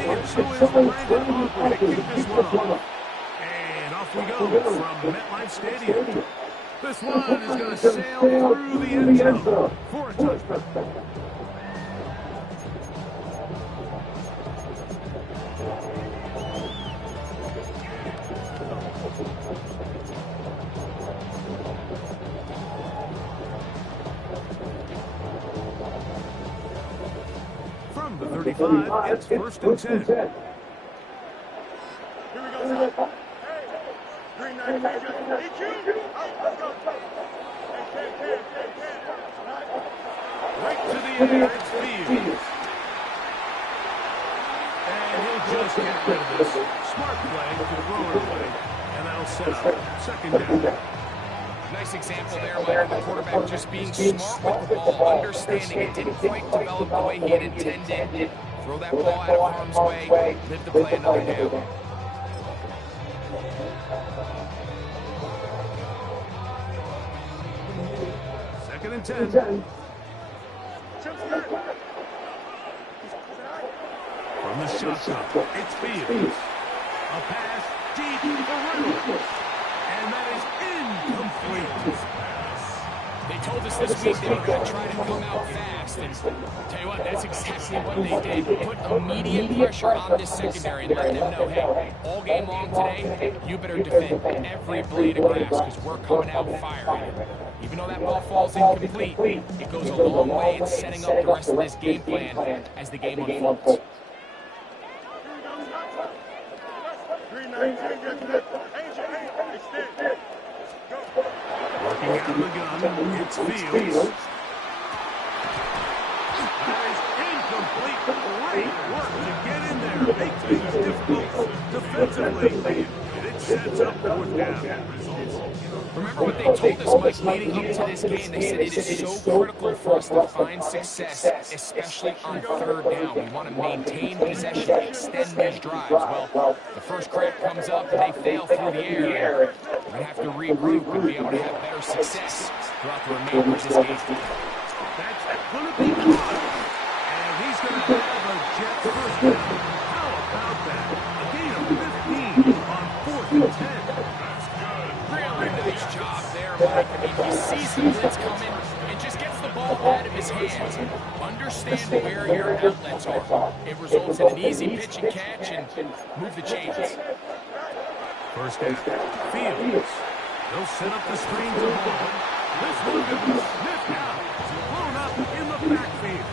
And so is Brandon Aubrey to kick this one off. And off we go from MetLife Stadium. This one is going to sail through the end zone for a touchdown. From the 35, it's 1st and 10. Here we go, son. Green 9, let's go. Right to the air, it's Fields. And he'll just get rid of this. Smart play to throw it away. And that'll set up 2nd down. Nice example there, Mike, the quarterback just being smart with the ball, understanding it didn't quite develop the way he had intended. Throw that ball out of harm's way, live to play another down. Second and 10. From the shotgun, it's Fields. A pass deep for Reynolds. And that is incomplete. They told us this week they were going to try to come out fast. And tell you what, that's exactly what they did. Put immediate pressure on this secondary and let them know, hey, all game long today, you better defend every blade of grass because we're coming out firing. Even though that ball falls incomplete, it goes a long way in setting up the rest of this game plan as the game unfolds. Working out of the gun, it's Fields. That is incomplete. Great work to get in there, make things difficult defensively. And it sets up 4th down. Remember what they told us, Mike, leading up to this game. They said it is so critical for us to find success, especially on 3rd down. We want to maintain possession, extend these drives. Well, the first crack comes up and they fail through the air. We're going to have to regroup and be able to have better success throughout the remainder of this game. That's going to be caught. And he's going to have a Jets 1st down. How about that? A gain of 15 on 4th and 10. Really nice job there, Mike. I mean, he sees the blitz coming and just gets the ball out of his hands. Understand where your outlets are. It results in an easy pitch and catch and move the chains. 1st down. Fields. They'll set up the screen to ball. This one could be sniffed out. Blown up in the backfield.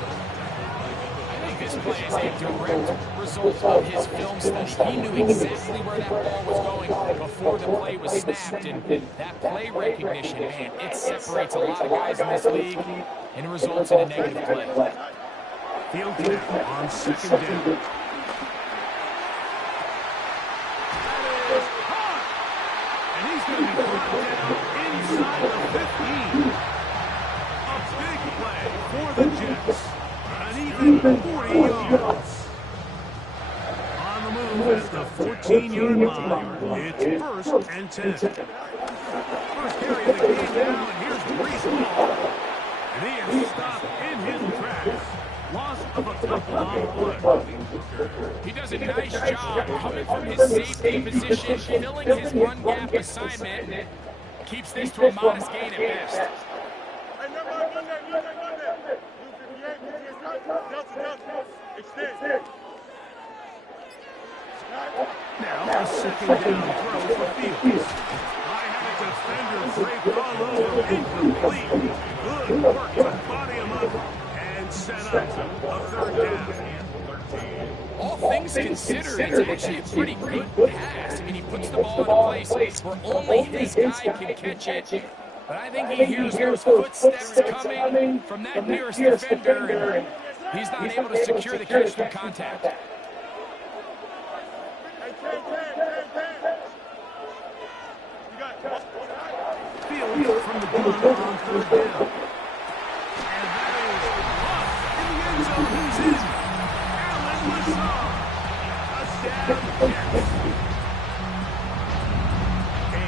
I think this play is a direct result of his film study. He knew exactly where that ball was going before the play was snapped. And that play recognition, man, it separates a lot of guys in this league and it results in a negative play. Field now on 2nd down. And he's going to be brought down inside the 15. A big play for the Jets. An even 40 yards. On the move at the 14-yard line. It's 1st and 10. First carry of the game now, and here's Brees Hall. And he is stopped in his tracks. Loss of a couple on play. He does a nice job coming from his safety position, filling his run gap assignment. Keeps this to a modest gain at best. Now a 2nd down throw for Fields. I had a defender draped all over, incomplete. Good work to body him up and set up a 3rd down. All things considered, it's actually a pretty good pass. I mean, he puts the ball in a place where only his guy can catch it. But I think he hears those footsteps coming from that nearest defender, and he's not able to secure the catch through contact. Fields from the gun on 3rd down. And that is off in the end zone. Who's in? Allen Lazard. Touchdown, Jets.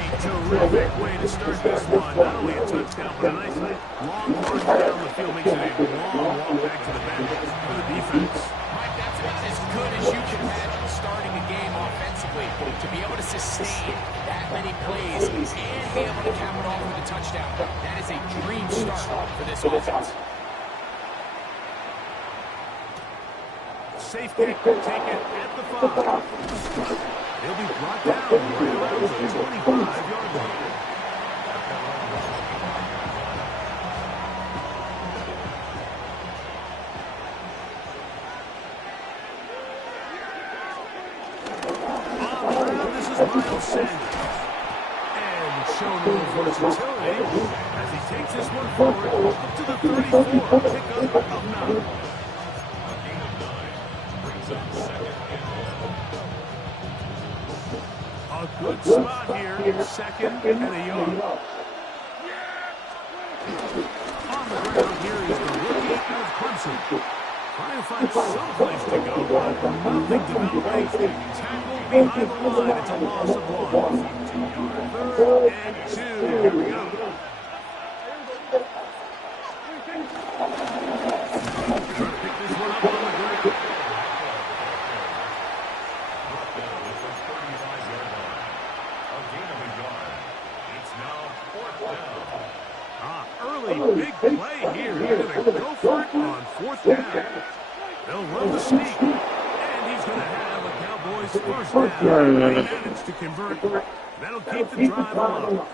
A terrific way to start this one. Not only a touchdown, but a nice long march down the field. Makes it a long walk back to the bench for the defense. Mike, that's about as good as you can imagine starting a game offensively, to be able to sustain that many plays and be able to cap it off with a touchdown, that is a dream start for this offense. Safe kick taken at the 5. He'll be brought down right around the 25-yard line. Miles Sanders. And showing a little versatility as he takes this one forward up to the 34. Pickup of 9. A good spot here. Second and a yard. On the ground here is the rookie out of Clemson. Trying to find some place to go, but nothing developing. Tackle behind the line. It's a loss of 1. 3rd and 2. Here we go. Trying to pick this one up on the ground. It's now 4th down. Early big play here. They're going to go for it on 4th down. They'll run the sneak. And he's going to have a Cowboys first down. They managed to convert. That'll keep the drive alive.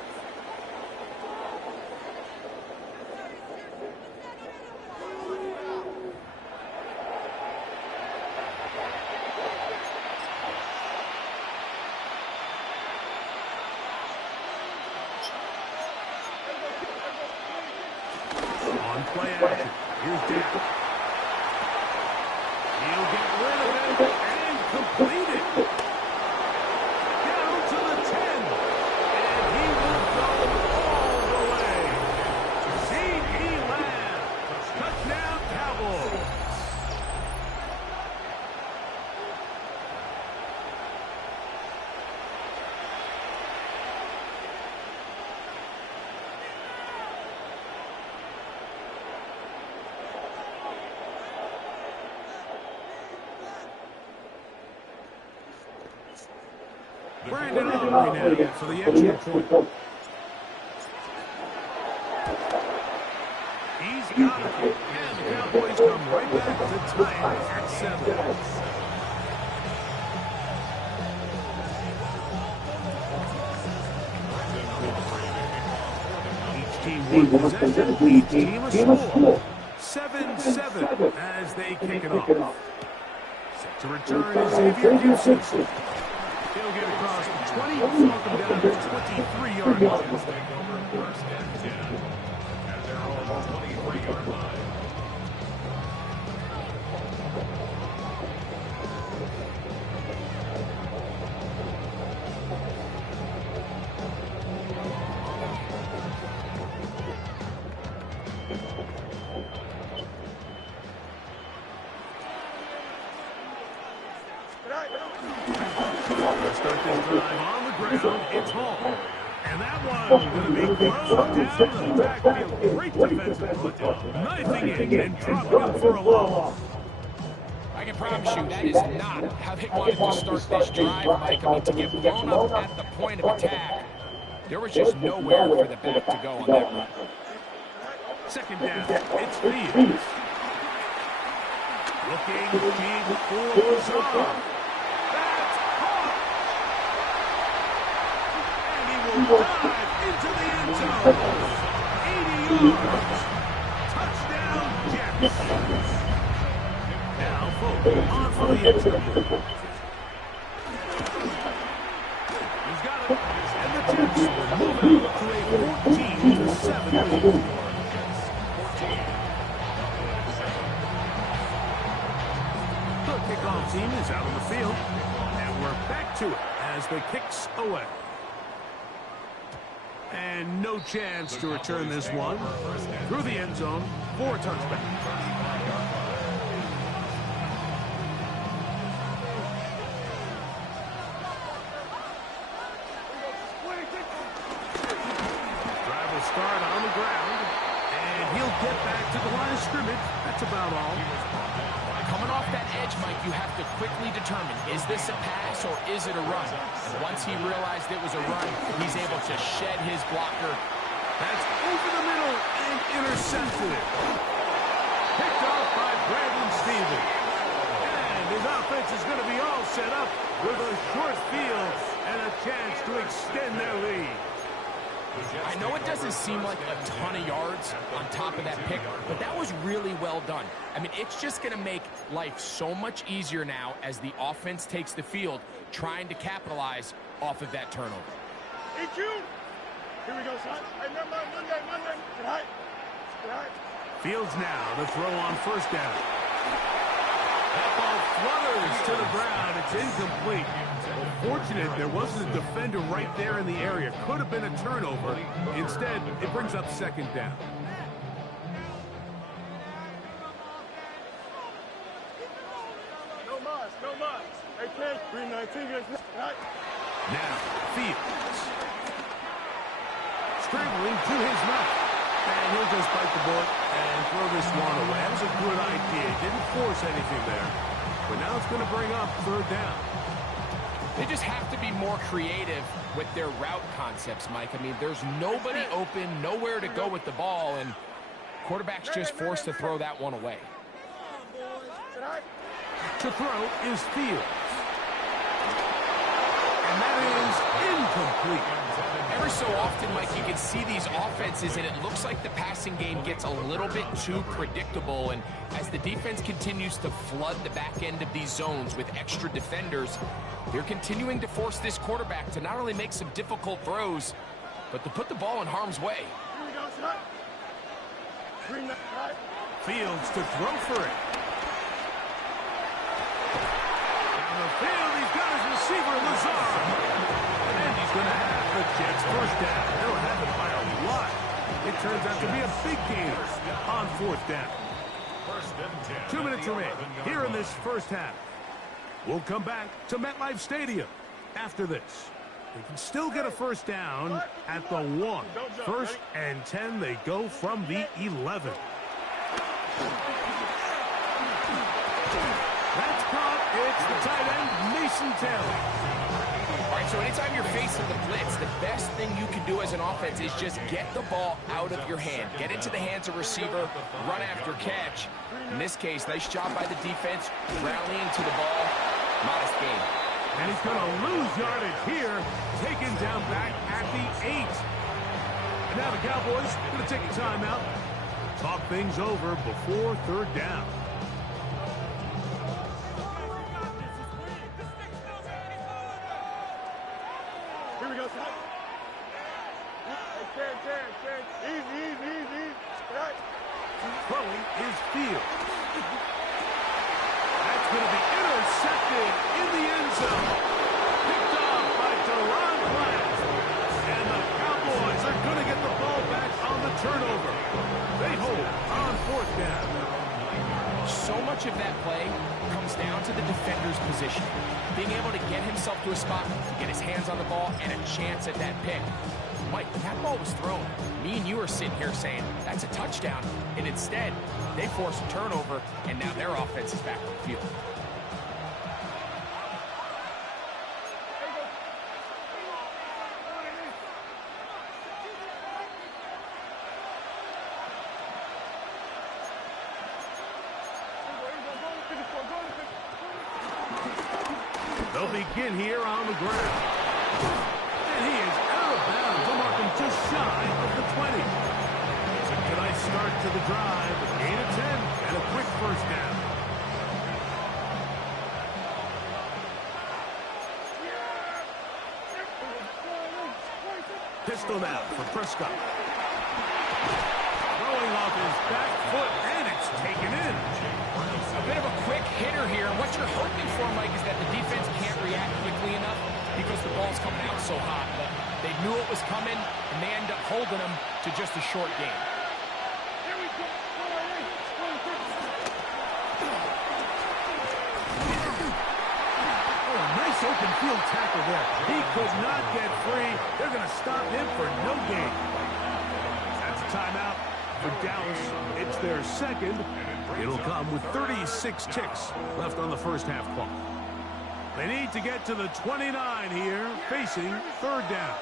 On play action. Here's Dick. He'll get rid of it and complete it. Down to the 10. And he will go all the way. C.D. Lamb. Touchdown Cowboys. Brandon Aubrey now for the extra point. He's got it. And the Cowboys come right back to tie it at 7. Each team one possession, each team a score. 7-7 as they kick it off. Set to return is Xavier Gibson. He'll get across the 20, walk him down to 23-yard line. Take over 1st and 10 at their own 23-yard line. Start this drive on the ground. It's Hall. And that one going to be thrown down the backfield. Great defensive put. Knifing in and dropping him for a loss. I can promise you that is not how they wanted to start this drive, Mike. I mean, to get blown up at the point of attack, there was just nowhere for the back to go on that run. 2nd down. It's Fields. Looking deep for Lazard. Dive into the end zone. 80 yards. Touchdown, Jets. Now Fulton on for the extra point. He's got it. And the Jets will move out to a 14-7 lead. The kickoff team is out on the field. And we're back to it as the kicks away. And no chance to return this one through the end zone for a touchback. Drive will start on the ground, and he'll get back to the line of scrimmage. That's about all. Coming off that edge, Mike, you have to quickly determine, is this a pass or is it a run? And once he realized it was a run, he's able to shed his blocker. That's over the middle and intercepted. Picked off by Brandon Stevens. And his offense is going to be all set up with a short field and a chance to extend their lead. I know it doesn't seem like a ton of yards on top of that pick, but that was really well done. I mean, it's just going to make life so much easier now as the offense takes the field, trying to capitalize off of that turnover. Hey, June! Here we go, son. Hey, remember, Monday. Get high. Get high. Fields now to throw on first down. That ball flutters to the ground. It's incomplete. Fortunate there wasn't a defender right there in the area. Could have been a turnover. Instead, it brings up second down. No mas. Hey, Ken, 319, get high. Now, Fields. Scrambling to his left. And he'll just bite the bullet and throw this one away. That was a good idea. Didn't force anything there. But now it's going to bring up third down. They just have to be more creative with their route concepts, Mike. I mean, there's nobody open, nowhere to go with the ball, and quarterback's just forced to throw that one away. To throw is Fields. And that is incomplete. Every so often, Mike, you can see these offenses, and it looks like the passing game gets a little bit too predictable. And as the defense continues to flood the back end of these zones with extra defenders, they're continuing to force this quarterback to not only make some difficult throws, but to put the ball in harm's way. Here we go, son. 319. Fields to throw for it. Down the field, he's got his receiver, Lazard. And he's going to have the Jets first down. They'll have it by a lot. It turns out to be a big gainer on fourth down. 2 minutes remain here in this first half. We'll come back to MetLife Stadium after this. They can still get a first down at the 1. First and 10, they go from the 11. That's caught. It's the tight end, Mason Taylor. All right, so anytime you're facing the blitz, the best thing you can do as an offense is just get the ball out of your hand. Get into the hands of receiver, run after catch. In this case, nice job by the defense, rallying to the ball. Modest gain. And he's going to lose yardage here, taken down back at the 8. And now the Cowboys going to take a timeout, talk things over before third down. Here we go, son. Hey, Ken. Easy. Get high. Throwing is Fields. That's going to be intercepted in the end zone. Picked off by Deron Plant. And the Cowboys are going to get the ball back on the turnover. They hold on fourth down. So much of that play comes down to the defender's position. Being able to get himself to a spot, to get his hands on the ball, and a chance at that pick. Mike, when that ball was thrown, me and you are sitting here saying, that's a touchdown. And instead, they force a turnover, and now their offense is back on the field. They'll begin here on the ground. And he is out of bounds. They'll mark him just shy of the 20. It's a nice start to the drive. Gain of 10 and a quick first down. Pistol now for Prescott. Throwing off his back foot, and it's taken in. A bit of a quick hitter here. What you're hoping for, Mike, is that the defense can't react quickly enough because the ball's coming out so hot. But they knew it was coming, and they end up holding them to just a short game. Oh, a nice open field tackle there. He could not get free. They're going to stop him for no gain. That's a timeout. For Dallas, it's their second. It'll come with 36 ticks left on the first half clock. They need to get to the 29 here, facing third down.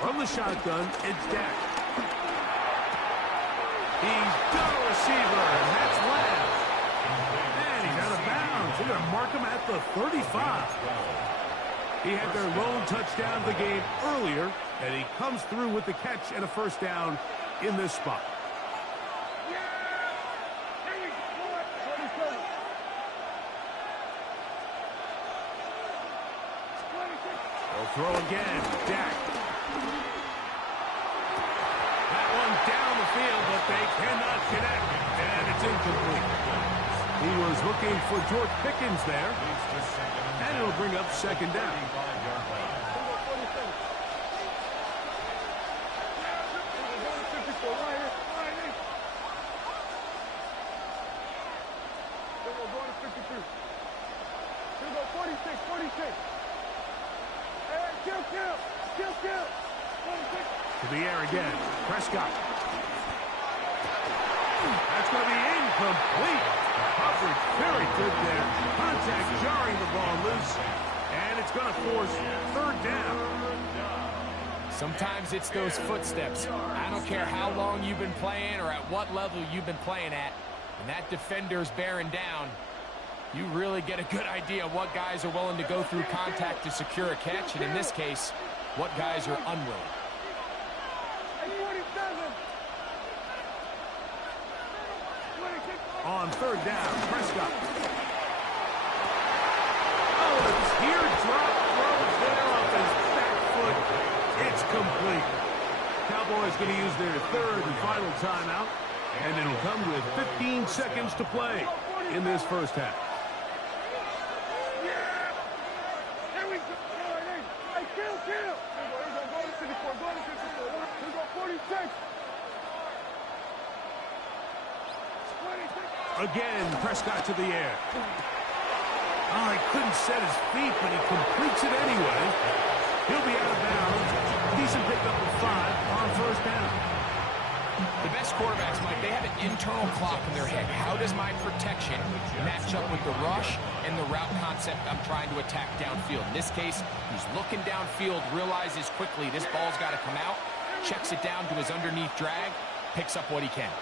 From the shotgun, it's Dak. He's got a receiver, and that's Lamb. And he's out of bounds. They're going to mark him at the 35. He had their lone touchdown of the game earlier, and he comes through with the catch and a first down in this spot. They'll throw again. Dak. That one down the field, but they cannot connect, and it's incomplete. He was looking for George Pickens there, and it'll bring up second down. To the air again. Prescott. That's going to be incomplete. Coverage very good there. Contact jarring the ball loose. And it's going to force third down. Sometimes it's those footsteps. I don't care how long you've been playing or at what level you've been playing at. When that defender's bearing down, you really get a good idea of what guys are willing to go through contact to secure a catch. And in this case, what guys are unwilling. On third down, Prescott. Oh, a teardrop throws there off his back foot. It's complete. Cowboys going to use their third and final timeout, and it'll come with 15 seconds to play in this first half. Again, Prescott to the air. Oh, he couldn't set his feet, but he completes it anyway. He'll be out of bounds. Decent pickup of 5 on first down. The best quarterbacks, Mike, they have an internal clock in their head. How does my protection match up with the rush and the route concept I'm trying to attack downfield? In this case, he's looking downfield, realizes quickly this ball's got to come out, checks it down to his underneath drag, picks up what he can.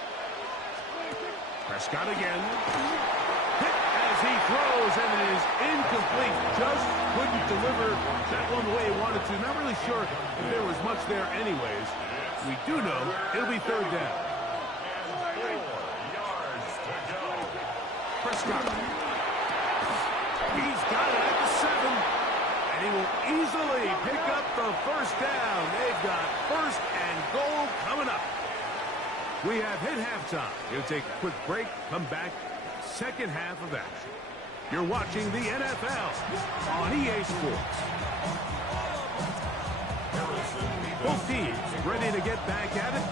Prescott again. Hit as he throws, and it is incomplete. Just couldn't deliver that one the way he wanted to. Not really sure if there was much there anyways. We do know it'll be third down. Prescott. He's got it at the 7. And he will easily pick up the first down. They've got first and goal coming up. We have hit halftime. We'll take a quick break, come back, second half of action. You're watching the NFL on EA Sports. Both teams ready to get back at it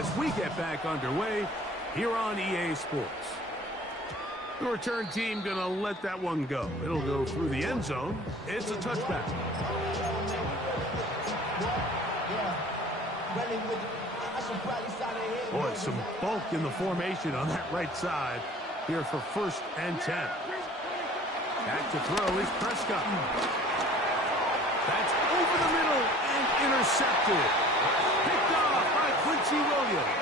as we get back underway here on EA Sports. The return team going to let that one go. It'll go through the end zone. It's a touchback. Boy, some bulk in the formation on that right side here for first and 10. Back to throw is Prescott. That's over the middle and intercepted. Picked off by Quincy Williams.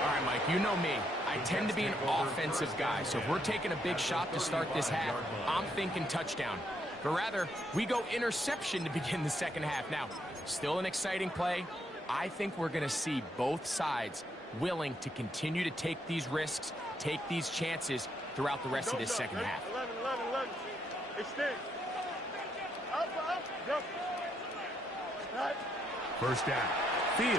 All right, Mike, you know me. I tend to be an offensive guy, so if we're taking a big shot to start this half, I'm thinking touchdown. But rather, we go interception to begin the second half. Now, still an exciting play. I think we're going to see both sides willing to continue to take these risks, take these chances throughout the rest of this second half. 11. Extend. Up. Jump. Right. First down. Fields.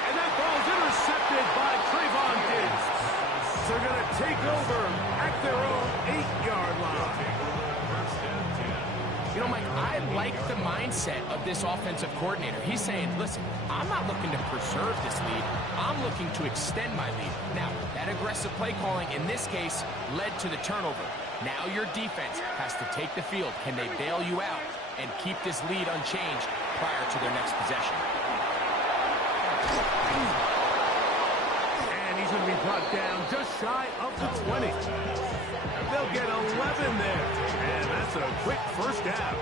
And that ball's intercepted by Trayvon Diggs. They're going to take over at their own 8-yard line. You know, Mike, I like the mindset of this offensive coordinator. He's saying, listen, I'm not looking to preserve this lead. I'm looking to extend my lead. Now, that aggressive play calling in this case led to the turnover. Now your defense has to take the field. Can they bail you out and keep this lead unchanged prior to their next possession? And he's going to be brought down just shy of the 20. They'll get 11 there. And that's a quick first down.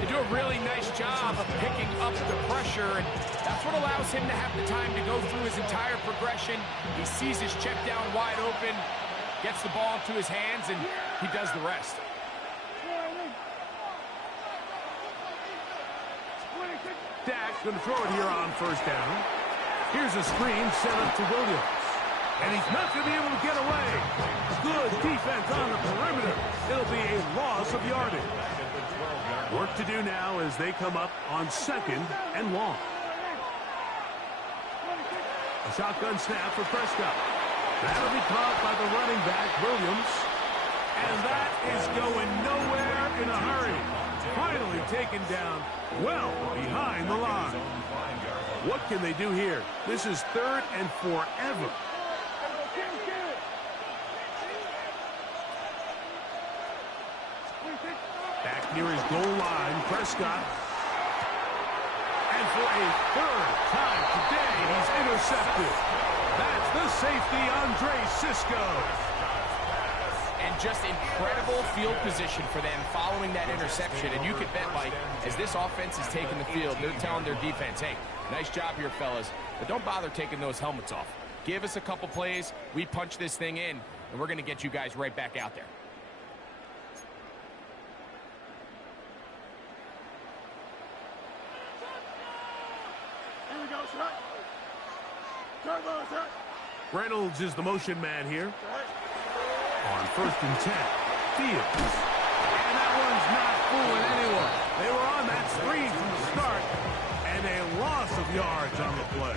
They do a really nice job of picking up the pressure, and that's what allows him to have the time to go through his entire progression. He sees his check down wide open, gets the ball into his hands, and he does the rest. Dak's going to throw it here on first down. Here's a screen set up to Williams. And he's not going to be able to get away. Good defense on the perimeter. It'll be a loss of yardage. Work to do now as they come up on second and long. A shotgun snap for Prescott. That'll be caught by the running back, Williams. And that is going nowhere in a hurry. Finally taken down well behind the line. What can they do here? This is third and forever. Back near his goal line, Prescott. And for a third time today, he's intercepted. That's the safety, Andre Cisco. And just incredible field position for them following that interception. And you could bet, Mike, as this offense is taking the field, they're telling their defense, hey, nice job here, fellas, but don't bother taking those helmets off. Give us a couple plays, we punch this thing in, and we're going to get you guys right back out there. Here we go, shot. Turbo, shot. Reynolds is the motion man here. On first and 10, Fields. And that one's not fooling anyone. They were on that screen from the start, and a loss of yards on the play.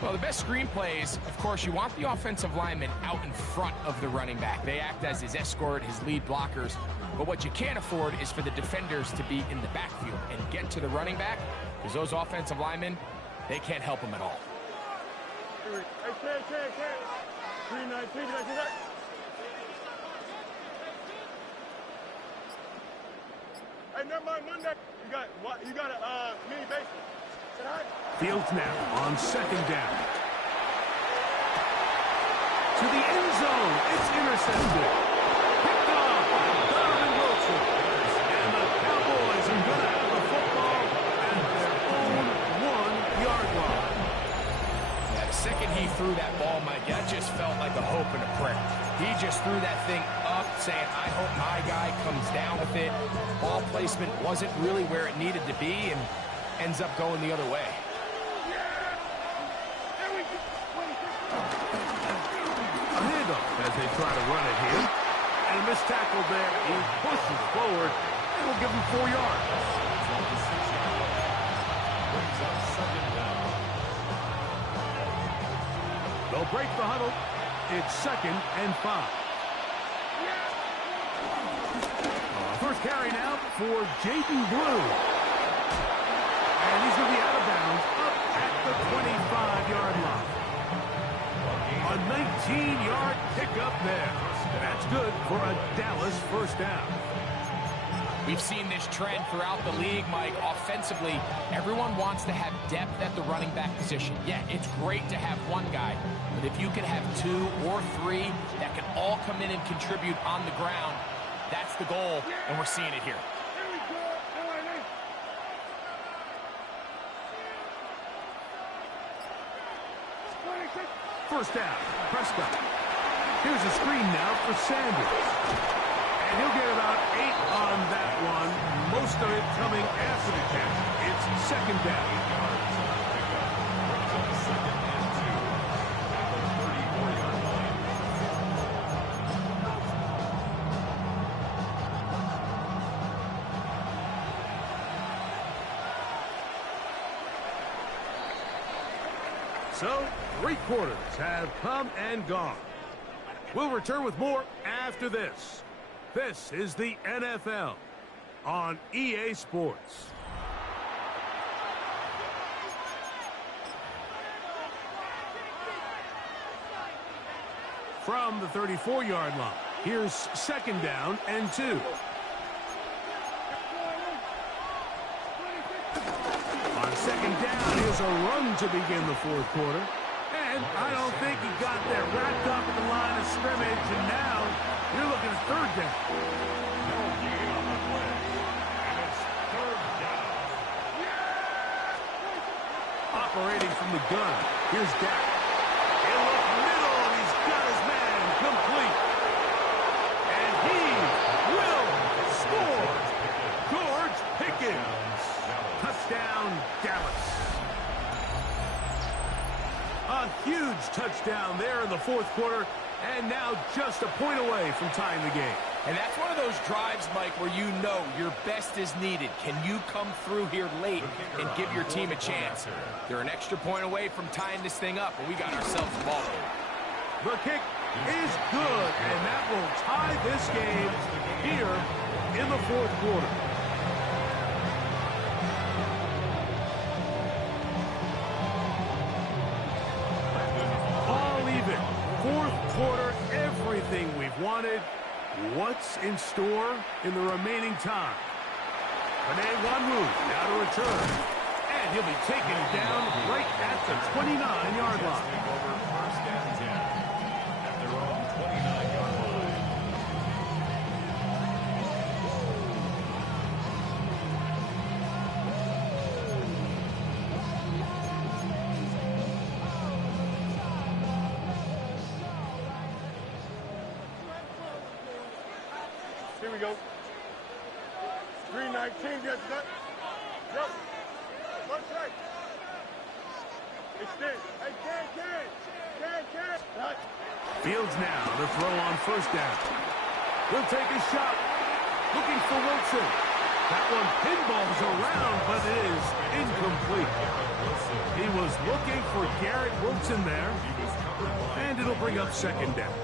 Well, the best screen plays, of course, you want the offensive lineman out in front of the running back. They act as his escort, his lead blockers. But what you can't afford is for the defenders to be in the backfield and get to the running back, because those offensive linemen, they can't help him at all. Hey, 319, Hey, never mind, Monday. You got a mini basement. Say hi. Fields now on second down. To the end zone. It's intercepted. Picked off by Donovan Wilson. And the Cowboys are going to have the football at their own 1-yard line. Yeah, the second he threw that ball, Mike, that just felt like a hope and a prayer. He just threw that thing up, saying, I hope my guy comes down with it. Ball placement wasn't really where it needed to be, and ends up going the other way. A handoff as they try to run it here. And a missed tackle there. He pushes forward. It'll give him 4 yards. They'll break the huddle. It's second and 5. First carry now for Jaden Blue. And he's going to be out of bounds up at the 25-yard line. A 19-yard pickup there. That's good for a Dallas first down. We've seen this trend throughout the league, Mike. Offensively, everyone wants to have depth at the running back position. Yeah, it's great to have one guy, but if you can have 2 or 3 that can all come in and contribute on the ground, that's the goal, and we're seeing it here. First down, Prescott. Here's a screen now for Sanders. And he'll get about 8 on that one. Most of it coming after the catch. It's second down. So, 3 quarters have come and gone. We'll return with more after this. This is the NFL. on EA Sports. From the 34-yard line, here's second down and 2. On second down, here's a run to begin the fourth quarter. And I don't think he got there. Wrapped up at the line of scrimmage, and now you're looking at third down. Operating from the gun, here's Dak. He'll look middle, and he's got his man complete. And he will score. George Pickens. Touchdown, Dallas. A huge touchdown there in the fourth quarter, and now just a point away from tying the game. And that's one of those drives, Mike, where you know your best is needed. Can you come through here late and give your team a chance? They're an extra point away from tying this thing up, and we got ourselves a ball game. The kick is good, and that will tie this game here in the fourth quarter. All even. Fourth quarter, everything we've wanted. What's in store in the remaining time? Penei Wanwu now to return. And he'll be taken down right at the 29-yard line. First and 10 at their own 29-yard line. Here we go. 319 gets that. Go. Left side. Extend. Hey, can. Right. Fields now to throw on first down. He'll take a shot. Looking for Wilson. That one pinballs around, but it is incomplete. He was looking for Garrett Wilson there. And it'll bring up second down.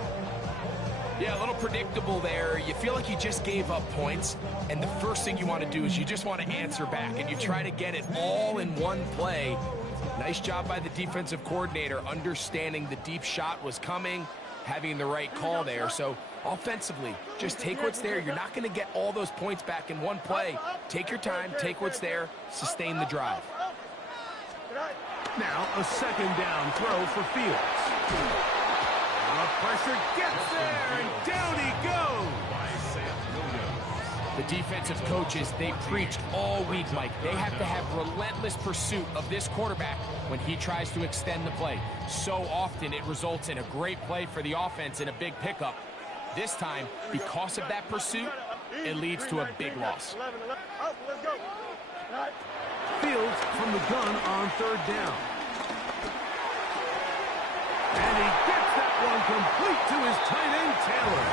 Yeah, a little predictable there. You feel like you just gave up points, and the first thing you want to do is you just want to answer back, and you try to get it all in one play. Nice job by the defensive coordinator, understanding the deep shot was coming, having the right call there. So offensively, just take what's there. You're not going to get all those points back in one play. Take your time, take what's there, sustain the drive. Now a second down throw for Fields. The pressure gets there, and down he goes. The defensive coaches, they preached all week, Mike. They have to have relentless pursuit of this quarterback when he tries to extend the play. So often it results in a great play for the offense and a big pickup. This time, because of that pursuit, it leads to a big loss. Fields from the gun on third down. And he gets that one complete to his tight end, Taylor.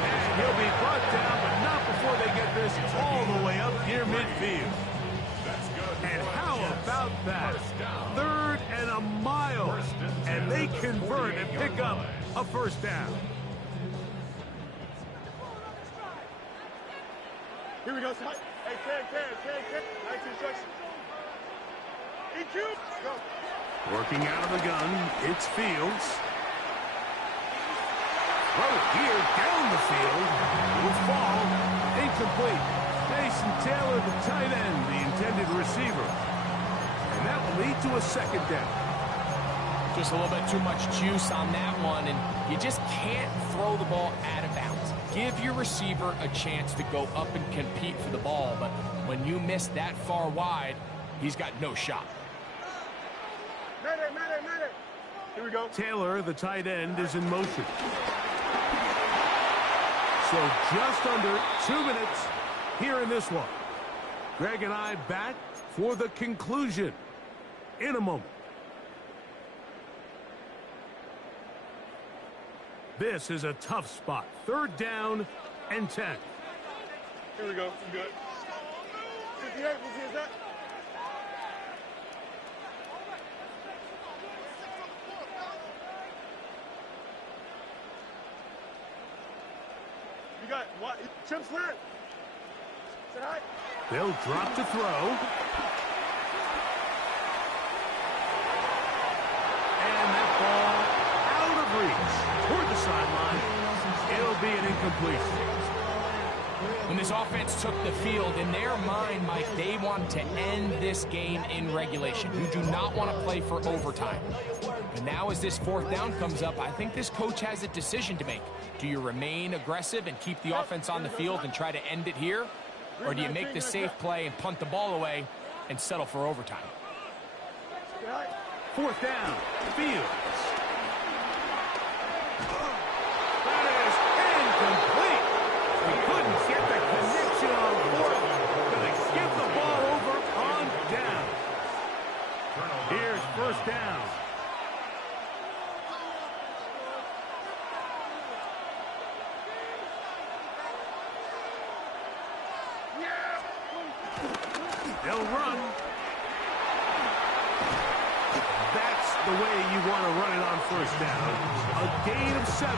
And he'll be brought down, but not before they get this all the way up near midfield. And how about that? Third and a mile. And they convert and pick up a first down. Here we go, son. Hey, can. Nice instruction. EQ. Go. Working out of the gun, it's Fields. Throw here down the field. Will fall. Incomplete. Mason Taylor, the tight end, the intended receiver. And that will lead to a second down. Just a little bit too much juice on that one, and you just can't throw the ball out of bounds. Give your receiver a chance to go up and compete for the ball, but when you miss that far wide, he's got no shot. Minute. Here we go. Taylor, the tight end, is in motion. So just under 2 minutes here in this one. Greg and I back for the conclusion in a moment. This is a tough spot. Third down and 10. Here we go. Good. 58, is that? You got what? Chip slant. They'll drop to throw. And that ball out of reach toward the sideline. It'll be an incompletion. When this offense took the field, in their mind, Mike, they wanted to end this game in regulation. You do not want to play for overtime. But now as this fourth down comes up, I think this coach has a decision to make. Do you remain aggressive and keep the offense on the field and try to end it here? Or do you make the safe play and punt the ball away and settle for overtime? Fourth down, Fields. That is incomplete. We couldn't get the connection on fourth. Gonna give the ball over on down. Here's first down. They'll run. That's the way you want to run it on first down. A gain of 7.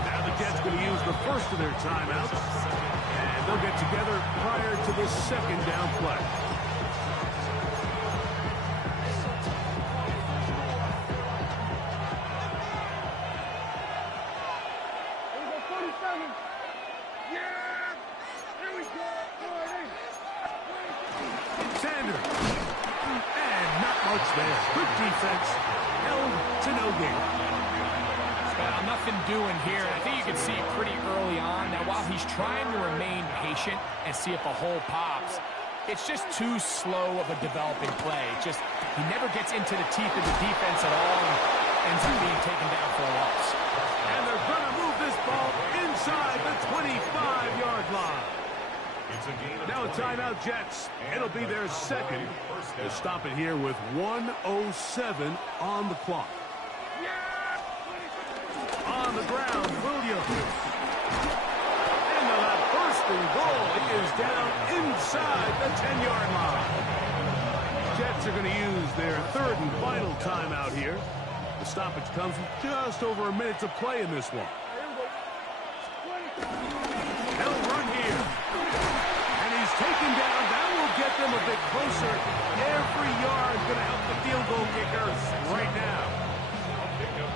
Now the Jets going to use the first of their timeouts. And they'll get together prior to the second down play. Sanders. And not much there. Good defense. Held to no gain. Well, nothing doing here. I think you can see pretty early on. Now, while he's trying to remain patient and see if a hole pops, it's just too slow of a developing play. He never gets into the teeth of the defense at all and ends up being taken down for a loss. And they're going to move this ball inside the 25-yard line. Now a timeout, Jets. It'll be their second. They'll stop it here with 1:07 on the clock. On the ground, Williams. And the first and goal. He is down inside the 10-yard line. Jets are going to use their third and final timeout here. The stoppage comes with just over a minute to play in this one. They'll run here. And he's taken down. That will get them a bit closer. Every yard is going to help the field goal kickers right now.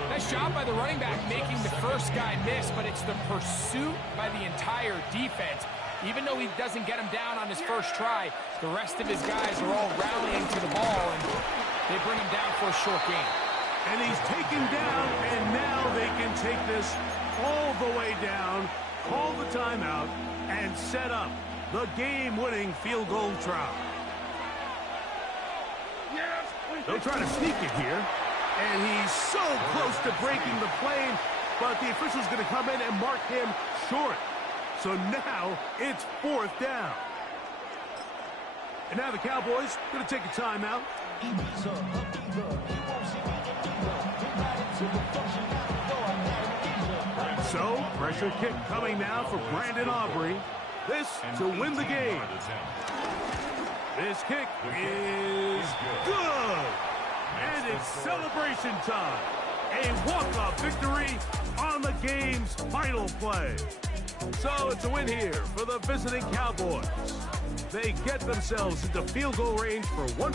Nice job by the running back making the first guy miss, but it's the pursuit by the entire defense. Even though he doesn't get him down on his first try, the rest of his guys are all rallying to the ball, and they bring him down for a short gain. And he's taken down, and now they can take this all the way down, call the timeout, and set up the game-winning field goal try. They'll try to sneak it here. And he's so close to breaking the plane, but the official's going to come in and mark him short. So now it's fourth down. And now the Cowboys going to take a timeout. So, pressure kick coming now for Brandon Aubrey. This to win the game. This kick is good. And it's celebration time. A walk-off victory on the game's final play. So it's a win here for the visiting Cowboys. They get themselves into field goal range for one.